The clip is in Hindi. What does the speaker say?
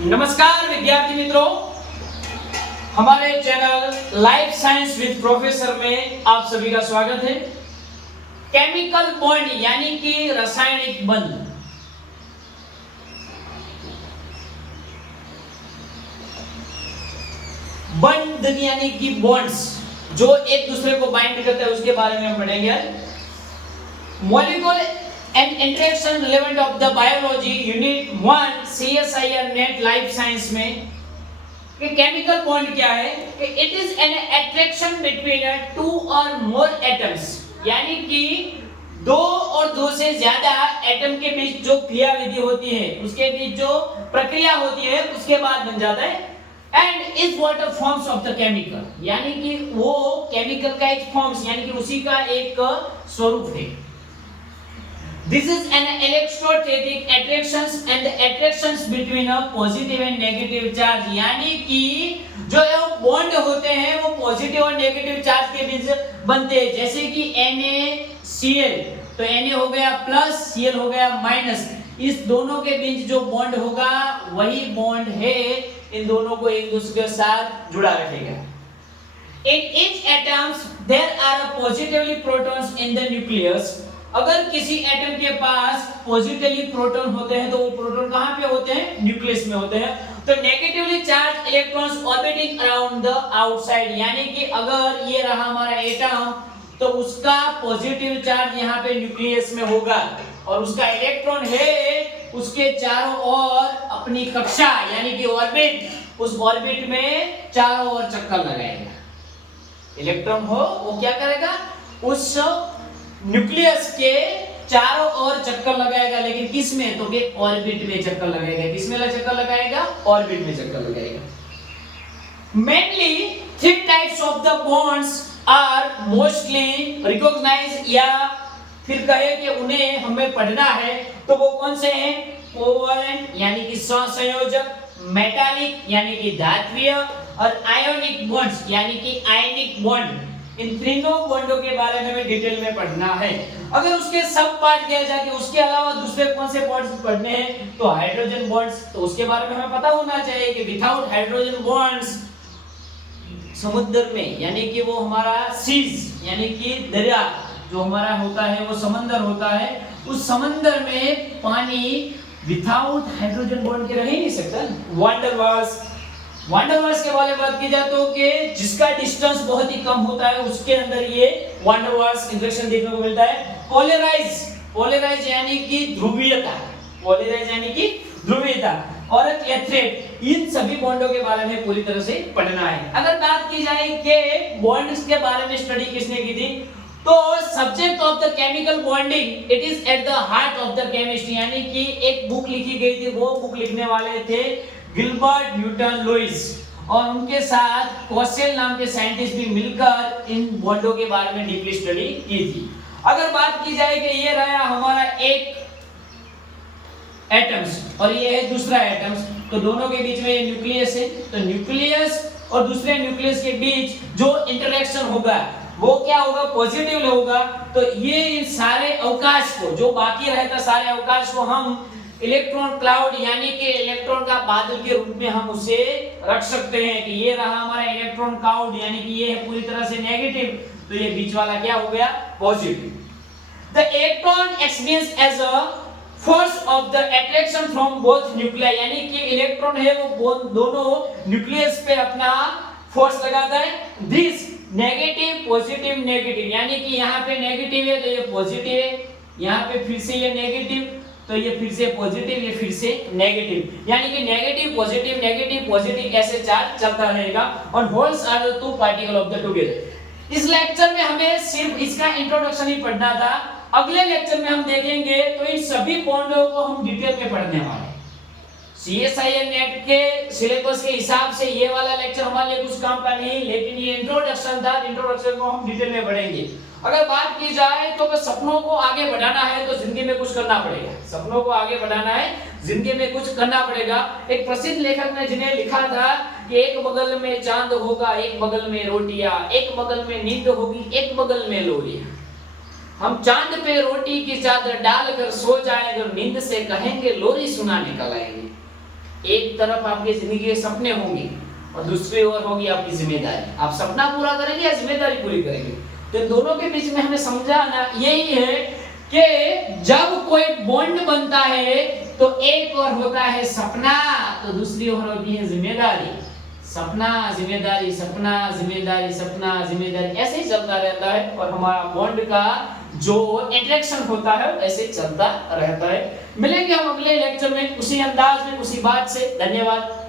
नमस्कार विद्यार्थी मित्रों, हमारे channel life science with professor में आप सभी का स्वागत है। केमिकल बॉन्ड यानी कि रासायनिक बंध। बंध यानी कि बॉन्ड्स जो एक दूसरे को बाइंड करते हैं, उसके बारे में हम पढ़ेंगे। Molecule and interaction relevant of the biology unit 1 CSIR net life science में कि केमिकल बॉन्ड क्या है कि it is an attraction between two और मोर एटम्स, यानी कि दो और दो से ज्यादा एटम के बीच जो क्रियाविधि होती है, उसके बीच जो प्रक्रिया होती है, उसके बाद बन जाता है। And is what a forms of the chemical, यानी कि वो केमिकल का एक फॉर्म्स यानी कि उसी का एक स्वरूप है। This is an electrostatic attractions and the attractions between a positive and negative charge, यानी कि जो बॉन्ड होते हैं वो पॉजिटिव और नेगेटिव चार्ज के बीच बनते हैं। जैसे कि NaCl, तो Na हो गया प्लस, Cl हो गया माइनस। इस दोनों के बीच जो बॉन्ड होगा वही बॉन्ड है, इन दोनों को एक दूसरे के साथ जुड़ा रखेगा। In each atoms there are positively protons in the nucleus। अगर किसी एटम के पास पॉजिटिवली प्रोटॉन होते हैं तो वो प्रोटॉन कहां पे होते हैं? न्यूक्लियस में होते हैं। तो negatively charge electrons orbiting around the outside, यानी कि अगर ये रहा हमारा एटम तो उसका पॉजिटिव चार्ज यहाँ पे न्यूक्लियस में होगा और उसका इलेक्ट्रॉन है उसके चारों ओर अपनी कक्षा यानी कि ऑर्बिट, उस ऑर्बिट में चारों ओर चक्कर लगाएगा। इलेक्ट्रॉन हो वो क्या करेगा? उस न्यूक्लियस के चारों ओर चक्कर लगाएगा, लेकिन किस में? तो के ऑर्बिट में चक्कर लगाएगा। किस में चक्कर लगाएगा? ऑर्बिट में चक्कर लगाएगा। Mainly three types of the bonds are mostly recognised, या फिर कहे कि उन्हें हमें पढ़ना है तो वो कौन से हैं? कोवैलेंट यानी कि सहसंयोजक, मेटालिक यानी कि धात्विय, और आयोनिक बॉन्ड्स यानी कि आयनिक बॉन्ड। इन तीनों बॉन्डों के बारे में हमें डिटेल में पढ़ना है। अगर उसके सब पार्ट किया जाए कि उसके अलावा दूसरे कौन से बॉन्ड्स पढ़ने हैं, तो हाइड्रोजन बॉन्ड्स, तो उसके बारे में हमें पता होना चाहिए कि विदाउट हाइड्रोजन बॉन्ड्स समुद्र में, यानी कि वो हमारा सीज यानी कि दरिया जो हमारा होता है वो समंदर होता है, उस समंदर में पानी विदाउट हाइड्रोजन बॉन्ड के रह ही नहीं सकता। वांडरवाल्स के बारे में बात की जाए तो कि जिसका डिस्टेंस बहुत ही कम होता है उसके अंदर ये वांडरवाल्स इंटरेक्शन देखने को मिलता है। पोलराइज यानी कि ध्रुवीयता, पोलराइज यानी कि ध्रुवीयता, और क्लेथरेट, इन सभी बॉन्डों के बारे में पूरी तरह से पढ़ना है। अगर बात की जाए कि बॉन्ड्स के बारे में स्टडी किसने की थी, तो subject of the chemical bonding it is at the heart of the chemistry, यानी कि एक बुक लिखी गई थी, वो बुक लिखने वाले थे गिलबर्ट न्यूटन लुइस, और उनके साथ कोसेल नाम के साइंटिस्ट भी मिलकर इन बॉन्डों के बारे में डीपली स्टडी की थी। अगर बात की जाए कि ये रहा हमारा एक एटम्स और ये है दूसरा एटम्स, तो दोनों के बीच में ये न्यूक्लियस है, तो न्यूक्लियस और दूसरे न्यूक्लियस के बीच जो इंटरेक्शन होगा वो क्या होगा? पॉजिटिव होगा। तो ये सारे अवकाश को, जो बाकी रहता सारे अवकाश को हम इलेक्ट्रॉन क्लाउड यानी कि इलेक्ट्रॉन का बादल के रूप में हम उसे रख सकते हैं कि ये रहा हमारा इलेक्ट्रॉन क्लाउड, यानी कि ये है पूरी तरह से नेगेटिव, तो ये बीच वाला क्या हो गया? Positive. The electron experience as a force of the attraction from both nuclei, यानी कि इलेक्ट्रॉन है वो दोनों न्यूक्लियस पे अपना फोर्स लगाता है। दिस नेगेटिव पॉजिटिव नेगेटिव, यानी कि यहाँ पे नेगेटिव है तो ये पॉजिटिव है, यहाँ पे फिर से ये नेगेटिव तो ये फिर से पॉजिटिव, ये फिर से नेगेटिव, यानी कि नेगेटिव पॉजिटिव ऐसे चार्ज चलता रहेगा। और holes are the two particle of the together. इस लेक्चर में हमें सिर्फ इसका इंट्रोडक्शन ही पढ़ना था। अगले लेक्चर में हम देखेंगे तो इन सभी बॉन्डों को हम डिटेल में पढ़ने वाले हैं। CSIR नेट के सिलेबस के हिसाब से ये वाला लेक्चर हमारे लिए कुछ काम का नहीं, लेकिन ये इंट्रोडक्शन था, इंट्रोडक्शन को हम डिटेल में पढ़ेंगे। अगर बात की जाए तो सपनों को आगे बढ़ाना है तो जिंदगी में कुछ करना पड़ेगा। सपनों को आगे बढ़ाना है, जिंदगी में कुछ करना पड़ेगा। एक प्रसिद्ध लेखक ने जिन्हें लिखा था कि एक बगल में चांद होगा, एक बगल में रोटियां, एक बगल में नींद होगी, एक बगल में लोरियां। हम चांद पे रोटी की चादर डालकर सो जाएंगे और नींद से कहेंगे लोरी सुनाने कल आएंगे। एक तरफ आपकी जिंदगी के सपने होंगे और दूसरी ओर होगी आपकी जिम्मेदारी। आप सपना पूरा करेंगे या जिम्मेदारी पूरी करेंगे? तो इन दोनों के बीच में हमें समझाना यही है कि जब कोई बॉन्ड बनता है तो एक ओर होता है सपना तो दूसरी ओर होती है जिम्मेदारी। सपना जिम्मेदारी, सपना जिम्मेदारी, सपना जिम्मेदारी, ऐसे ही चलता रहता है और हमारा बॉन्ड का जो अट्रैक्शन होता है ऐसे चलता रहता है। मिलेंगे हम अगले लेक्चर में उसी अंदाज में उसी बात से। धन्यवाद।